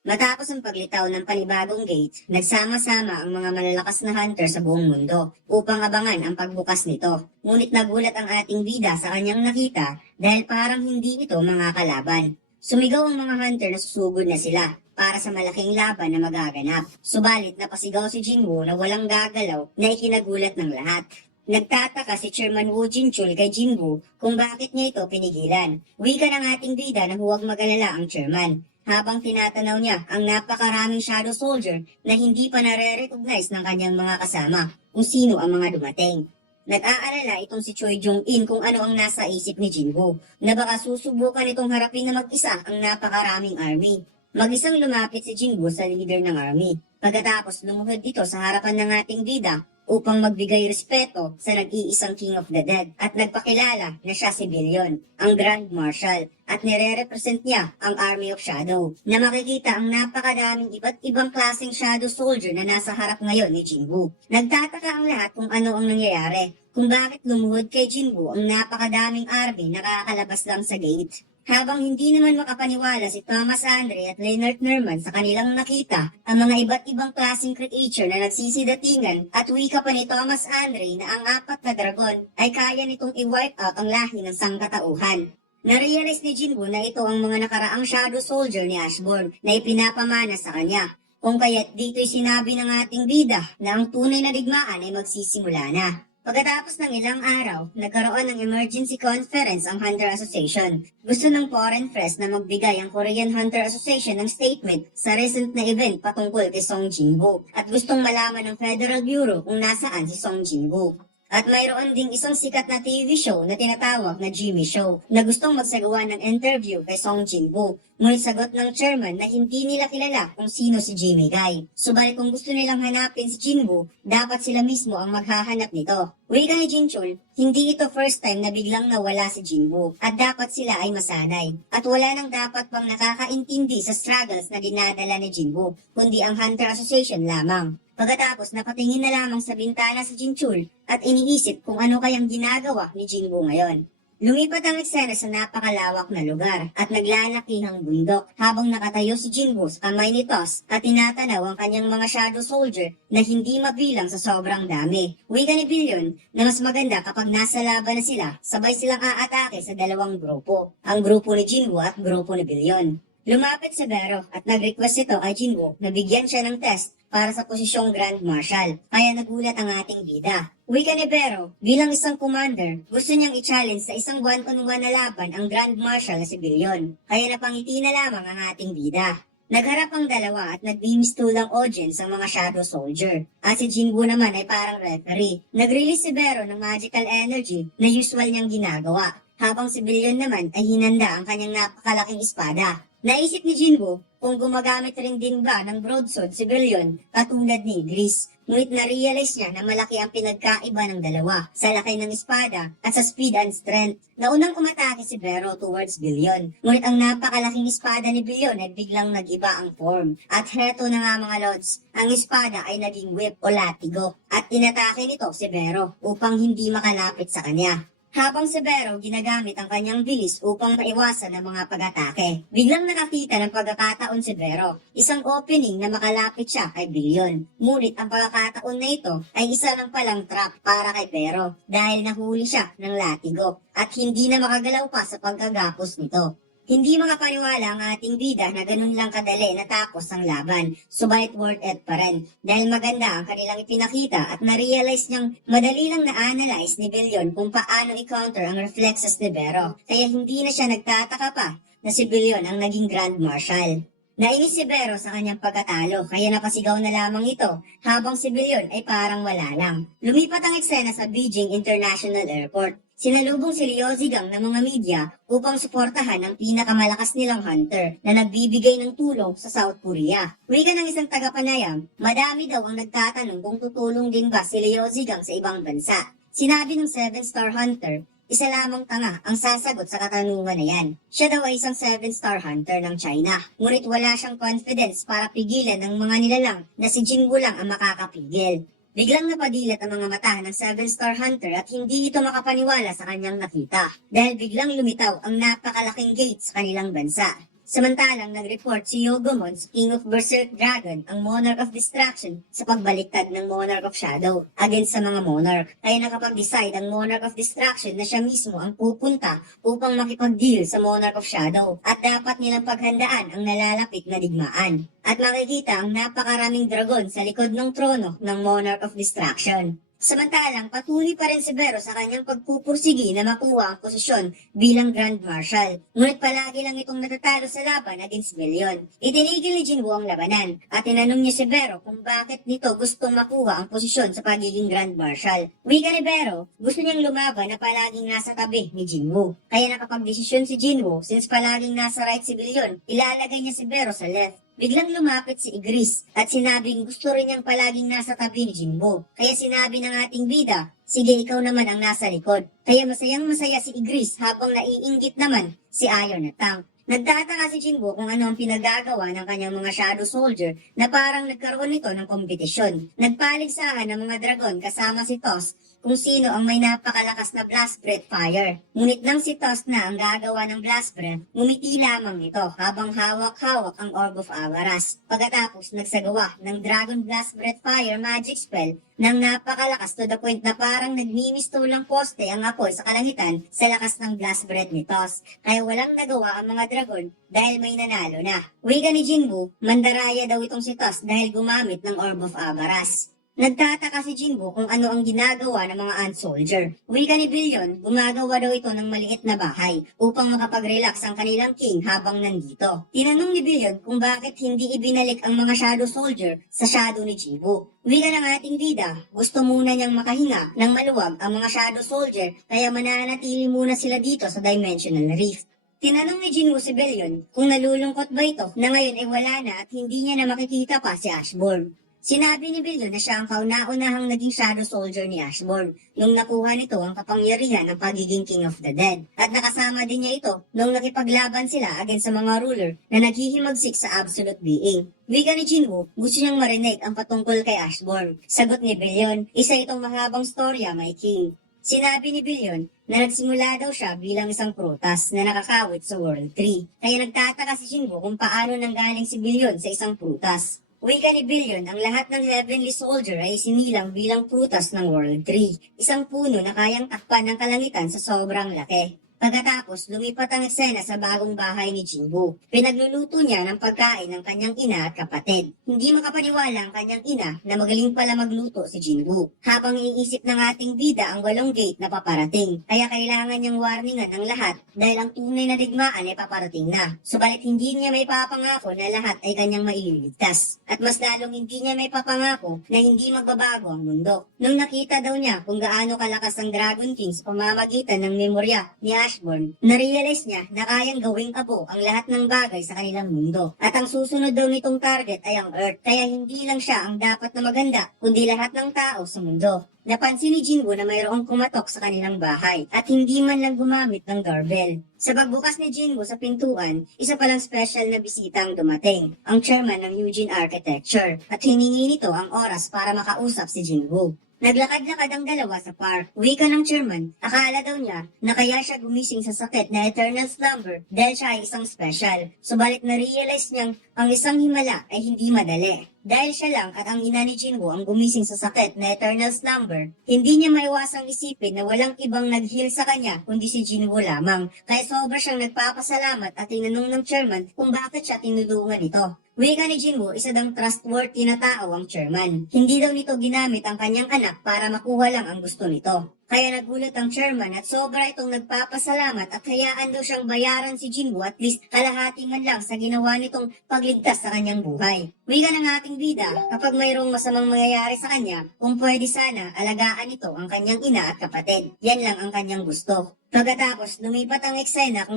Matapos ang paglitaw ng panibagong gate, nagsama-sama ang mga malalakas na hunter sa buong mundo upang abangan ang pagbukas nito. Ngunit nagulat ang ating bida sa kanyang nakita dahil parang hindi ito mga kalaban. Sumigaw ang mga hunter na susugod na sila para sa malaking laban na magaganap. Subalit napasigaw si Jinwoo na walang gagalaw na ikinagulat ng lahat. Nagtataka si Chairman Woo Jinchul kay Jinwoo kung bakit niya ito pinigilan. Wika ng ating bida na huwag mag-alala ang chairman habang tinatanaw niya ang napakaraming shadow soldier na hindi pa nare-recognize ng kanyang mga kasama kung sino ang mga dumating. Nag-aalala itong si Choi Jong-in kung ano ang nasa isip ni Jinwoo na baka susubukan itong harapin na mag-isa ang napakaraming army. Mag-isang lumapit si Jinwoo sa leader ng army. Pagkatapos lumuhod ito sa harapan ng ating bida upang magbigay respeto sa nag-iisang King of the Dead at nagpakilala na siya si Billion, ang Grand Marshal, at nire-represent niya ang Army of Shadow, na makikita ang napakadaming iba't ibang klaseng Shadow Soldier na nasa harap ngayon ni Jinwoo. Nagtataka ang lahat kung ano ang nangyayari, kung bakit lumuhod kay Jinwoo ang napakadaming army na nakakalabas lang sa gate. Habang hindi naman makapaniwala si Thomas Andre at Leonard Nerman sa kanilang nakita ang mga iba't ibang klaseng creature na nagsisidatingan at wika pa ni Thomas Andre na ang 4 na dragon ay kaya nitong i-wipe out ang lahi ng sangkatauhan. Narealize ni Jinwoo na ito ang mga nakaraang shadow soldier ni Ashborn na ipinapamana sa kanya. Kung kaya't dito'y sinabi ng ating bida na ang tunay na digmaan ay magsisimula na. Pagkatapos ng ilang araw, nagkaroon ng emergency conference ang Hunter Association. Gusto ng Foreign Press na magbigay ang Korean Hunter Association ng statement sa recent na event patungkol kay Song Jinwoo at gustong malaman ng Federal Bureau kung nasaan si Song Jinwoo. At mayroon ding isang sikat na TV show na tinatawag na Jimmy Show na gustong magsagawa ng interview kay Song Jinwoo. Ngunit sagot ng chairman na hindi nila kilala kung sino si Jimmy Guy. Subalit kung gusto nilang hanapin si Jinwoo, dapat sila mismo ang maghahanap nito. Wika ni Jinchul, hindi ito first time na biglang nawala si Jinwoo at dapat sila ay masanay. At wala nang dapat pang nakakaintindi sa struggles na dinadala ni Jinwoo, kundi ang Hunter Association lamang. Pagkatapos napatingin na lamang sa bintana si Jinchul at iniisip kung ano kayang ginagawa ni Jinwoo ngayon. Lumipat ang eksena sa napakalawak na lugar at naglalakihang bundok habang nakatayo si Jinwoo sa kamay ni Tos at tinatanaw ang kanyang mga shadow soldier na hindi mabilang sa sobrang dami. Wika ni Billion na mas maganda kapag nasa laban na sila, sabay silang aatake sa dalawang grupo, ang grupo ni Jinwoo at grupo ni Billion. Lumapit si Vero at nag-request ito kay Jinwoo na bigyan siya ng test para sa posisyong Grand Marshal, kaya nagulat ang ating bida. Wika ni Vero, bilang isang commander, gusto niyang i-challenge sa isang one-on-one na laban ang Grand Marshal na si Billion, kaya napangiti na lamang ang ating bida. Nagharap ang dalawa at nagbi미stulang audience ang mga shadow soldier. At si Jinwoo naman ay parang referee. Nag-release si Vero ng magical energy na usual niyang ginagawa, habang si Billion naman ay hinanda ang kanyang napakalaking espada. Naisip ni Jinwoo kung gumagamit rin din ba ng broadsword si Billion katulad ni Gris. Ngunit na-realize niya na malaki ang pinagkaiba ng dalawa sa laki ng espada at sa speed and strength. Naunang umatake si Vero towards Billion. Ngunit ang napakalaking espada ni Billion ay biglang nag-iba ang form. At heto na nga mga lords, ang espada ay naging whip o latigo. At tinatake nito si Vero upang hindi makalapit sa kanya. Habang si Vero ginagamit ang kanyang bilis upang maiwasan ang mga pag-atake. Biglang nakakita ng pagkakataon si Vero. Isang opening na makalapit siya kay Billion. Ngunit ang pagkakataon na ito ay isa lang palang trap para kay Vero dahil nahuli siya ng latigo at hindi na makagalaw pa sa pagkagapos nito. Hindi makapaniwala ang ating bida na ganun lang kadali natapos ang laban, subalit worth it pa rin. Dahil maganda ang kanilang ipinakita at na-realize niyang madali lang na-analyze ni Billion kung paano i-counter ang reflexes ni Vero. Kaya hindi na siya nagtataka pa na si Billion ang naging Grand Marshal. Nainis si Vero sa kanyang pagkatalo kaya napasigaw na lamang ito habang si Billion ay parang wala lang. Lumipat ang eksena sa Beijing International Airport. Sinalubong si Liu Zigang ng mga media upang suportahan ang pinakamalakas nilang hunter na nagbibigay ng tulong sa South Korea. Wika ng isang tagapanayam, madami daw ang nagtatanong kung tutulong din ba si Liu Zigang sa ibang bansa. Sinabi ng 7-star hunter, isa lamang tanga ang sasagot sa katanungan na yan. Siya daw ay isang 7-star hunter ng China, ngunit wala siyang confidence para pigilan ng mga nilalang na si Jinwoo lang ang makakapigil. Biglang napadilat ang mga mata ng 7-star hunter at hindi ito makapaniwala sa kanyang nakita dahil biglang lumitaw ang napakalaking gate sa kanilang bansa. Samantalang nag-report si Yogomon, King of Berserk Dragon, ang Monarch of Distraction sa pagbaliktad ng Monarch of Shadow against sa mga Monarch. Kaya nakapag-decide ang Monarch of Distraction na siya mismo ang pupunta upang makipag-deal sa Monarch of Shadow at dapat nilang paghandaan ang nalalapit na digmaan. At makikita ang napakaraming dragon sa likod ng trono ng Monarch of Distraction. Samantalang patuloy pa rin si Bero sa kanyang pagpupursigi na makuha ang posisyon bilang Grand Marshal. Ngunit palagi lang itong natatalo sa laban against Billion. Itinigil ni Jinwoo ang labanan at tinanong niya si Bero kung bakit nito gustong makuha ang posisyon sa pagiging Grand Marshal. Wika ni Bero, gusto niyang lumaban na palaging nasa tabi ni Jinwoo. Kaya nakapagdesisyon si Jinwoo, since palaging nasa right si Billion, ilalagay niya si Bero sa left. Biglang lumapit si Igris at sinabing gusto rin niyang palaging nasa tabi ni Jinwoo. Kaya sinabi ng ating bida, sige ikaw naman ang nasa likod. Kaya masayang masaya si Igris habang naiinggit naman si Iron at Tang. Nagtataka si Jinwoo kung ano ang pinagagawa ng kanyang mga Shadow Soldier na parang nagkaroon nito ng kompetisyon. Nagpaligsahan ng mga dragon kasama si Toss kung sino ang may napakalakas na blast breath fire. Ngunit nang si Toss na ang gagawa ng blast breath, ngumiti lamang ito habang hawak-hawak ang Orb of Avaras. Pagkatapos nagsagawa ng Dragon Blast Breath Fire magic spell nang napakalakas to the point na parang nagmimistulang poste ang apoy sa kalangitan sa lakas ng blast breath ni Toss. Kaya walang nagawa ang mga dragon dahil may nanalo na. Wika ni Jinwoo, mandaraya daw itong si Toss dahil gumamit ng Orb of Avaras. Nagtataka si Jinwoo kung ano ang ginagawa ng mga ant soldier. Wika ni Billion, gumagawa daw ito ng maliit na bahay upang makapag-relax ang kanilang king habang nandito. Tinanong ni Billion kung bakit hindi ibinalik ang mga shadow soldier sa shadow ni Jinwoo. Wika ng ating bida, gusto muna niyang makahinga ng maluwag ang mga shadow soldier kaya mananatili muna sila dito sa Dimensional Rift. Tinanong ni Jinwoo si Billion kung nalulungkot ba ito na ngayon ay wala na at hindi niya na makikita pa si Ashborn. Sinabi ni Billion na siya ang kauna-unahang naging Shadow Soldier ni Ashborn nung nakuha nito ang kapangyarihan ng pagiging King of the Dead. At nakasama din niya ito nung nakipaglaban sila against sa mga ruler na naghihimagsik sa Absolute Being. Wika ni Jinwoo, gusto niyang marinig ang patungkol kay Ashborn. Sagot ni Billion, isa itong mahabang storya, my king. Sinabi ni Billion na nagsimula daw siya bilang isang prutas na nakakawit sa World Tree. Kaya nagtataka si Jinwoo kung paano nanggaling si Billion sa isang prutas. Wika ni Billion, ang lahat ng Heavenly Soldier ay sinilang bilang prutas ng World Tree, isang puno na kayang takpan ng kalangitan sa sobrang laki. Pagkatapos, lumipat ang eksena sa bagong bahay ni Jinwoo. Pinagluluto niya ng pagkain ng kanyang ina at kapatid. Hindi makapaniwala ang kanyang ina na magaling pala magluto si Jinwoo. Habang iisip ng ating bida ang 8 gate na paparating. Kaya kailangan niyang warningan ang lahat dahil ang tunay na digmaan ay paparating na. Subalit hindi niya may papangako na lahat ay kanyang maililigtas. At mas lalong hindi niya may papangako na hindi magbabago ang mundo. Nung nakita daw niya kung gaano kalakas ang Dragon King sa pamamagitan ng memorya ni Ashborn, na-realize niya na kayang gawing abo ang lahat ng bagay sa kanilang mundo. At ang susunod daw nitong target ay ang Earth, kaya hindi lang siya ang dapat na maganda, kundi lahat ng tao sa mundo. Napansin ni Jinwoo na mayroong kumatok sa kanilang bahay at hindi man lang gumamit ng doorbell. Sa pagbukas ni Jinwoo sa pintuan, isa palang special na bisita ang dumating, ang chairman ng Eugene Architecture, at hiningi nito ang oras para makausap si Jinwoo. Naglakad-lakad ang dalawa sa park. Wika ng chairman, akala daw niya na kaya siya gumising sa sakit na eternal slumber dahil siya ay isang special. Subalit na-realize niyang ang isang himala ay hindi madali. Dahil siya lang at ang ina ni Jinwoo ang gumising sa sakit na eternal slumber, hindi niya maiwasang isipin na walang ibang nag-heal sa kanya kundi si Jinwoo lamang. Kaya sobra siyang nagpapasalamat at tinanong ng chairman kung bakit siya tinulungan ito. Wika ni Jinwoo, isa dang trustworthy na tao ang chairman. Hindi daw nito ginamit ang kanyang anak para makuha lang ang gusto nito. Kaya nagulat ang chairman at sobra itong nagpapasalamat at hayaan daw siyang bayaran si Jinwoo at least kalahati man lang sa ginawa nitong pagligtas sa kanyang buhay. Wika ng ating bida, kapag mayroong masamang mangyayari sa kanya, kung pwede sana alagaan nito ang kanyang ina at kapatid. Yan lang ang kanyang gusto. Pagkatapos, lumipat ang eksena kung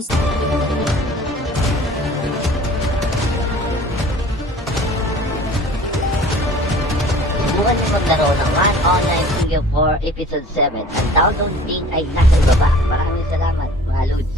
Subukan niyo maglaro ng Run Online Studio 4 Episode 7. Ang download link ay nasa ibaba. Maraming salamat, mga Lods.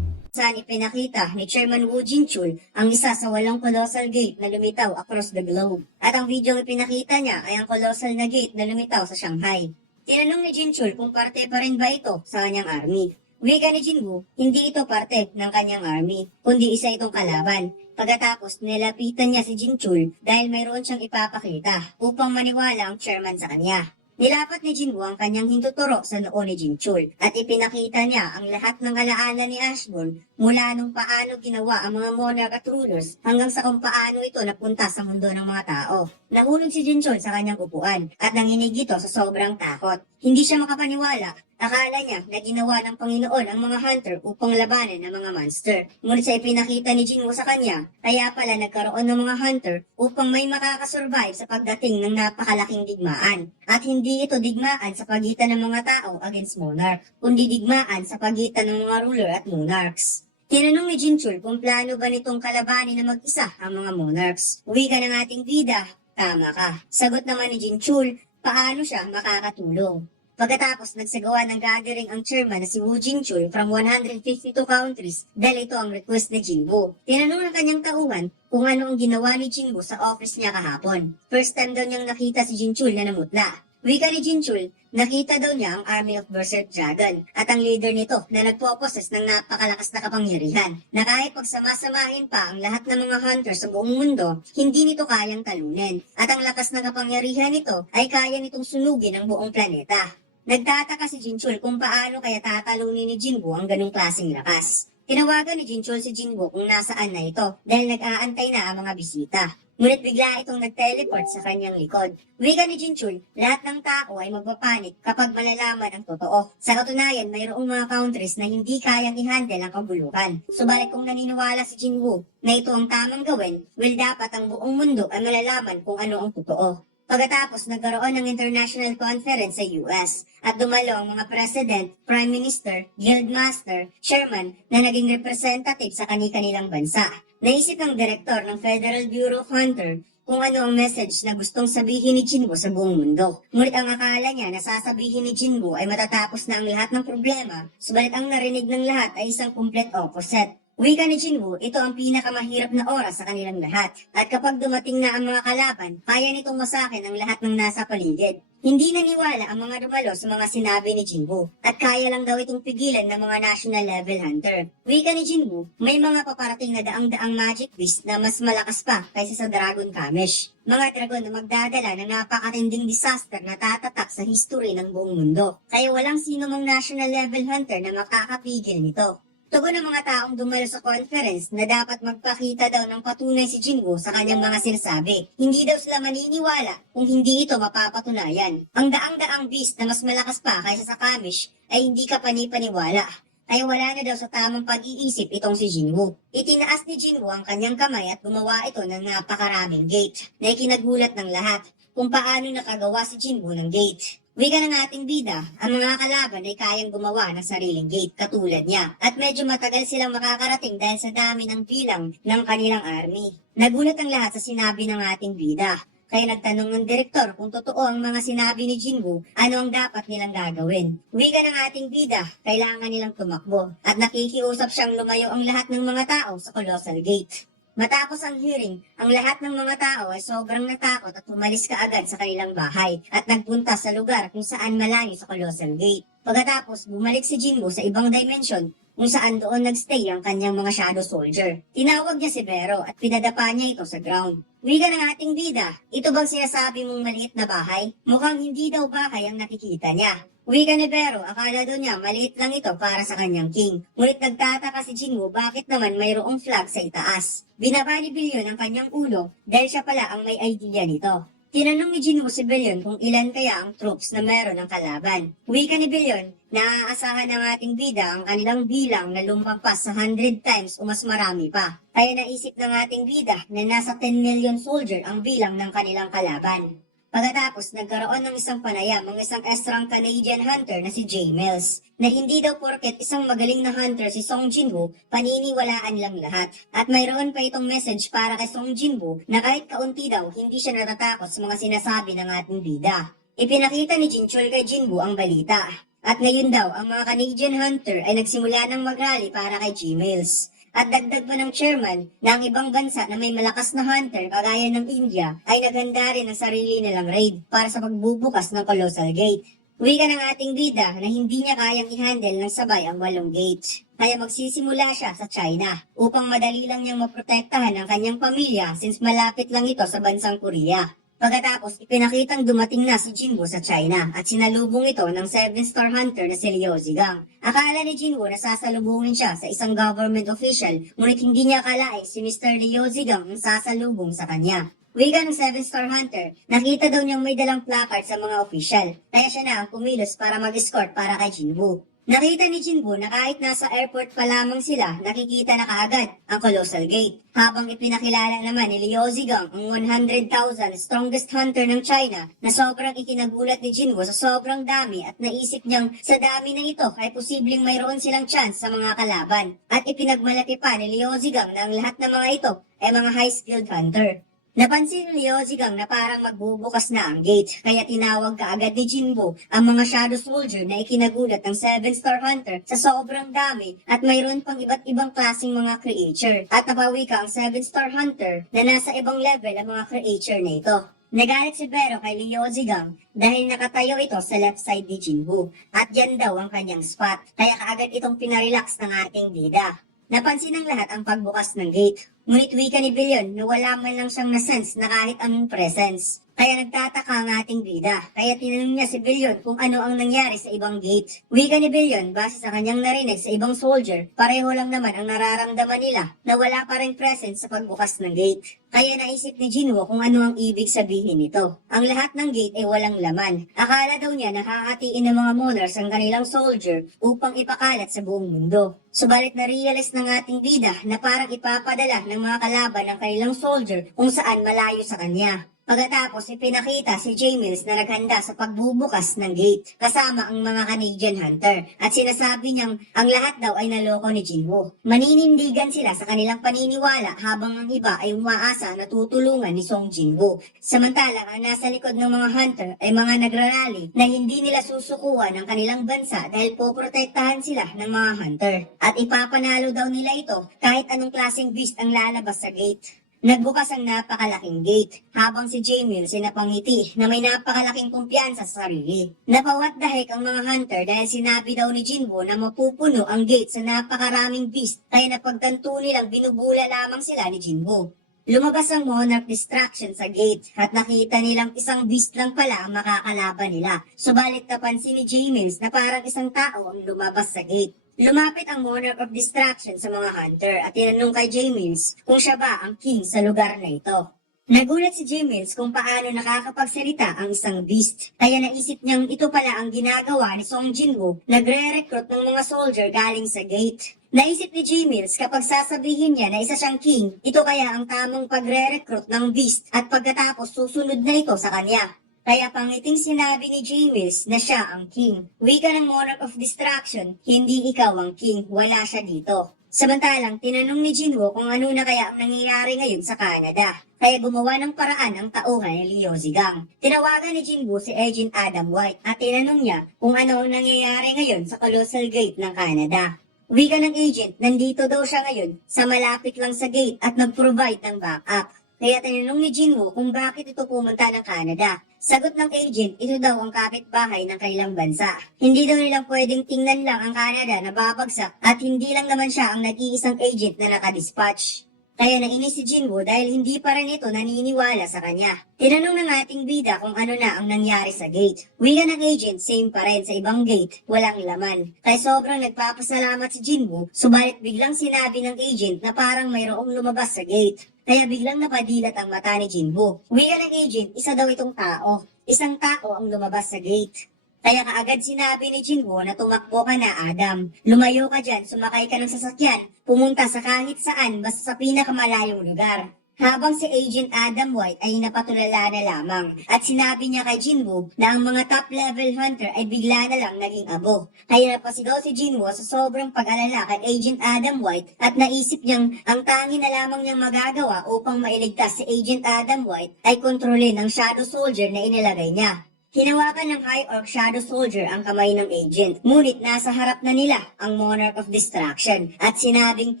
saan ipinakita ni Chairman Woo Jin-chul ang isa sa 8 colossal gate na lumitaw across the globe. At ang video ipinakita niya ay ang colossal na gate na lumitaw sa Shanghai. Tinanong ni Jin-chul kung parte pa rin ba ito sa kanyang army. Wika ni Jinwoo, hindi ito parte ng kanyang army, kundi isa itong kalaban. Pagkatapos, nilapitan niya si Jinchul dahil mayroon siyang ipapakita upang maniwala ang chairman sa kanya. Nilapat ni Jinwoo ang kanyang hintuturo sa noo ni Jinchul at ipinakita niya ang lahat ng alaala ni Ashburn mula nung paano ginawa ang mga monarch at rulers hanggang sa kung paano ito napunta sa mundo ng mga tao. Nahulog si Jinchul sa kanyang upuan at nanginig ito sa sobrang takot. Hindi siya makapaniwala. Akala niya na ginawa ng Panginoon ang mga hunter upang labanan ang mga monster. Ngunit sa ipinakita ni Jinwoo sa kanya, kaya pala nagkaroon ng mga hunter upang may makakasurvive sa pagdating ng napakalaking digmaan. At hindi ito digmaan sa pagitan ng mga tao against monarch, kundi digmaan sa pagitan ng mga ruler at monarchs. Tinanong ni Jinchul kung plano ba nitong kalabanin na mag-isa ang mga monarchs. Uwi ka ng ating bida, tama ka. Sagot naman ni Jinchul, paano siya makakatulong? Pagkatapos nagsagawa ng gathering ang chairman na si Woo Jingchul from 152 countries dahil ito ang request ni Jinwoo. Tinanong ng kanyang tauhan kung ano ang ginawa ni Jinwoo sa office niya kahapon. First time daw niyang nakita si Jinchul na namutla. Wika ni Jinchul, nakita daw niya ang Army of Berserk Dragon at ang leader nito na nagpo-possess ng napakalakas na kapangyarihan na kahit pagsamasamahin pa ang lahat ng mga hunters sa buong mundo, hindi nito kayang talunin. At ang lakas ng kapangyarihan nito ay kaya nitong sunugin ang buong planeta. Nagtataka si Jinchul kung paano kaya tatalunin ni Jinwoo ang ganong klaseng lakas. Tinawagan ni Jinchul si Jinwoo kung nasaan na ito dahil nag-aantay na ang mga bisita. Ngunit bigla itong nag-teleport sa kanyang likod. Wika ni Jinchul, lahat ng tao ay magpapanik kapag malalaman ang totoo. Sa katunayan, mayroong mga countries na hindi kayang i-handle ang kabulukan. Subalit kung naniniwala si Jinwoo na ito ang tamang gawin, dapat ang buong mundo ay malalaman kung ano ang totoo. Pagkatapos nagkaroon ng international conference sa US at dumalo ang mga president, prime minister, guild master, chairman na naging representative sa kani-kanilang bansa. Naisip ng direktor ng Federal Bureau of Hunter kung ano ang message na gustong sabihin ni Jinwoo sa buong mundo. Ngunit ang akala niya na sasabihin ni Jinwoo ay matatapos na ang lahat ng problema, subalit ang narinig ng lahat ay isang complete opposite. Wika ni Jinwoo, ito ang pinakamahirap na oras sa kanilang lahat. At kapag dumating na ang mga kalaban, kaya nitong masakin ang lahat ng nasa paligid. Hindi naniwala ang mga dumalo sa mga sinabi ni Jinwoo. At kaya lang daw itong pigilan ng mga national level hunter. Wika ni Jinwoo, may mga paparating na daang-daang magic beast na mas malakas pa kaysa sa Dragon Kamish. Mga dragon na magdadala ng napakatinding disaster na tatatak sa history ng buong mundo. Kaya walang sino mang national level hunter na makakapigil nito. Tugon ng mga taong dumalo sa conference na dapat magpakita daw ng patunay si Jinwoo sa kanyang mga sinasabi. Hindi daw sila maniniwala kung hindi ito mapapatunayan. Ang daang-daang beast na mas malakas pa kaysa sa Kamish ay hindi ka panipaniwala. Ay wala na daw sa tamang pag-iisip itong si Jinwoo. Itinaas ni Jinwoo ang kanyang kamay at gumawa ito ng napakaraming gate na ikinagulat ng lahat kung paano nakagawa si Jinwoo ng gate. Wika ng ating bida, ang mga kalaban ay kayang gumawa ng sariling gate katulad niya at medyo matagal silang makakarating dahil sa dami ng bilang ng kanilang army. Nagulat ang lahat sa sinabi ng ating bida, kaya nagtanong ng direktor kung totoo ang mga sinabi ni Jinwoo, ano ang dapat nilang gagawin. Wika ng ating bida, kailangan nilang tumakbo at nakikiusap siyang lumayo ang lahat ng mga tao sa Colossal Gate. Matapos ang hearing, ang lahat ng mga tao ay sobrang natakot at umalis kaagad sa kanilang bahay at nagpunta sa lugar kung saan malayo sa Colossal Gate. Pagkatapos, bumalik si Jinwoo sa ibang dimension kung saan doon nagstay ang kanyang mga shadow soldier. Tinawag niya si Vero at pinadapa niya ito sa ground. Wika ng ating bida, ito bang sinasabi mong maliit na bahay? Mukhang hindi daw bahay ang nakikita niya. Wika ni Vero, akala daw niya maliit lang ito para sa kanyang king. Ngunit nagtataka si Jinwoo bakit naman mayroong flag sa itaas. Binaba ni Bilyon ang kanyang ulo dahil siya pala ang may idea nito. Tinanong ni Jinwoo si Bilyon kung ilan kaya ang troops na meron ng kalaban. Wika ni Bilyon, naaasahan ng ating bida ang kanilang bilang na lumampas sa 100 times o mas marami pa. Kaya naisip ng ating bida na nasa 10 million soldier ang bilang ng kanilang kalaban. Pagkatapos, nagkaroon ng isang panayam ang isang estrang Canadian hunter na si Jay Mills, na hindi daw porket isang magaling na hunter si Song Jinwoo, paniniwalaan lang lahat. At mayroon pa itong message para kay Song Jinwoo na kahit kaunti daw, hindi siya natatakot sa mga sinasabi ng ating bida. Ipinakita ni Jinchul kay Jinwoo ang balita. At ngayon daw, ang mga Canadian hunter ay nagsimula ng mag-rally para kay Jay Mills. At dagdag pa ng chairman na ang ibang bansa na may malakas na hunter kagaya ng India ay naghanda rin ng sarili nilang raid para sa pagbubukas ng Colossal Gate. Wika ng ating bida na hindi niya kayang i-handle ng sabay ang 8 gate. Kaya magsisimula siya sa China upang madali lang niyang maprotektahan ang kanyang pamilya since malapit lang ito sa bansang Korea. Pagkatapos, ipinakitang dumating na si Jinwoo sa China at sinalubong ito ng 7-star hunter na si Liu Zigang. Akala ni Jinwoo na sasalubungin siya sa isang government official, ngunit hindi niya akalain si Mr. Liu Zigang ang sasalubong sa kanya. Wika ng 7-star hunter, nakita daw niyang may dalang placard sa mga official, kaya siya na ang kumilos para mag-escort para kay Jinwoo. Nakita ni Jinwoo na kahit nasa airport pa lamang sila, nakikita na kaagad ang Colossal Gate. Habang ipinakilala naman ni Liu Zigang ang 100,000 strongest hunter ng China na sobrang ikinagulat ni Jinwoo sa sobrang dami at naisip niyang sa dami na ito ay posibleng mayroon silang chance sa mga kalaban. At ipinagmalaki pa ni Liu Zigang na ang lahat ng mga ito ay mga high-skilled hunter. Napansin ni Liu Zigang na parang magbubukas na ang gate, kaya tinawag kaagad ni Jinwoo ang mga shadow soldier na ikinagulat ng 7-star hunter sa sobrang dami at mayroon pang iba't ibang klaseng mga creature. At napawi ka ang 7-star hunter na nasa ibang level ang mga creature na ito. Nagalit si Vero kay Liu Zigang dahil nakatayo ito sa left side ni Jinwoo at yan daw ang kanyang spot, kaya kaagad itong pinarelax ng ating bida. Napansin ng lahat ang pagbukas ng gate. Ngunit wika ni Billion na wala man lang siyang nasense na kahit anong presence. Kaya nagtataka ang ating bida. Kaya tinanong niya si Billion kung ano ang nangyari sa ibang gate. Wika ni Billion, base sa kanyang narinig sa ibang soldier, pareho lang naman ang nararamdaman nila na wala pa rin presence sa pagbukas ng gate. Kaya naisip ni Jinwoo kung ano ang ibig sabihin nito. Ang lahat ng gate ay walang laman. Akala daw niya nakakatiin ng mga monarchs ang kanilang soldier upang ipakalat sa buong mundo. Subalit na-realize ng ating bida na parang ipapadala ng mga kalaban ng kanilang soldier kung saan malayo sa kanya. Pagkatapos, ipinakita si J-Mills na naghanda sa pagbubukas ng gate kasama ang mga Canadian hunter at sinasabi niyang ang lahat daw ay naloko ni Jinwoo. Maninindigan sila sa kanilang paniniwala habang ang iba ay umaasa na tutulungan ni Song Jinwoo. Samantalang ang nasa likod ng mga hunter ay mga nagrarally na hindi nila susukuan ng kanilang bansa dahil poprotektahan sila ng mga hunter. At ipapanalo daw nila ito kahit anong klaseng beast ang lalabas sa gate. Nagbukas ang napakalaking gate habang si J-Mills ay napangiti na may napakalaking kumpiyansa sa sarili. Napawat dahil ang mga hunter dahil sinabi daw ni Jinwoo na mapupuno ang gate sa napakaraming beast kaya napagtanto nilang binubula lamang sila ni Jinwoo. Lumabas ang Monarch Distraction sa gate at nakita nilang isang beast lang pala ang makakalaban nila. Subalit napansin ni J-Mills na parang isang tao ang lumabas sa gate. Lumapit ang Monarch of Distraction sa mga hunter at tinanong kay J-Mills kung siya ba ang king sa lugar na ito. Nagulat si J-Mills kung paano nakakapagsalita ang isang beast, kaya naisip niyang ito pala ang ginagawa ni Song Jinwoo, nagre-recruit ng mga soldier galing sa gate. Naisip ni J-Mills kapag sasabihin niya na isa siyang king, ito kaya ang tamang pagre-recruit ng beast at pagkatapos susunod na ito sa kanya. Kaya pangiting sinabi ni J-Mills na siya ang king. Wika ng Monarch of Distraction, hindi ikaw ang king, wala siya dito. Samantalang, tinanong ni Jinwoo kung ano na kaya ang nangyayari ngayon sa Canada. Kaya gumawa ng paraan ang tauhan ni Liu Zigang. Tinawagan ni Jinwoo si Agent Adam White at tinanong niya kung ano ang nangyayari ngayon sa Colossal Gate ng Canada. Wika ng agent, nandito daw siya ngayon sa malapit lang sa gate at nag-provide ng backup. Kaya tinanong ni Jinwoo kung bakit ito pumunta ng Canada. Sagot ng agent, ito daw ang kapitbahay ng kanilang bansa. Hindi daw nilang pwedeng tingnan lang ang Canada na babagsak at hindi lang naman siya ang nag-iisang agent na nakadispatch. Kaya nainis si Jinwoo dahil hindi pa rin ito naniniwala sa kanya. Tinanong ng ating bida kung ano na ang nangyari sa gate. Wika ng agent, same pa rin sa ibang gate, walang laman. Kaya sobrang nagpapasalamat si Jinwoo, subalit biglang sinabi ng agent na parang mayroong lumabas sa gate. Kaya biglang napadilat ang mata ni Jinwoo. Wika ng agent, isa daw itong tao. Isang tao ang lumabas sa gate. Kaya kaagad sinabi ni Jinwoo na tumakbo ka na, Adam. Lumayo ka dyan, sumakay ka ng sasakyan, pumunta sa kahit saan basta sa pinakamalayong lugar. Habang si Agent Adam White ay napatulala na lamang at sinabi niya kay Jinwoo na ang mga top level hunter ay bigla na lang naging abo. Kaya napasigaw si Jinwoo sa sobrang pag-alala kay Agent Adam White at naisip niyang ang tangi na lamang niyang magagawa upang mailigtas si Agent Adam White ay kontrolin ang shadow soldier na inilagay niya. Hinawakan ng High Orc Shadow Soldier ang kamay ng agent, ngunit nasa harap na nila ang Monarch of Distraction at sinabing,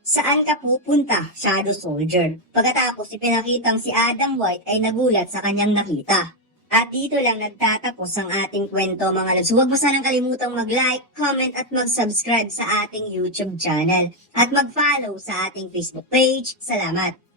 saan ka pupunta, Shadow Soldier? Pagkatapos ipinakitang si Adam White ay nagulat sa kanyang nakita. At dito lang nagtatapos ang ating kwento mga lods. Huwag mo sanang kalimutang mag-like, comment at mag-subscribe sa ating YouTube channel. At mag-follow sa ating Facebook page. Salamat!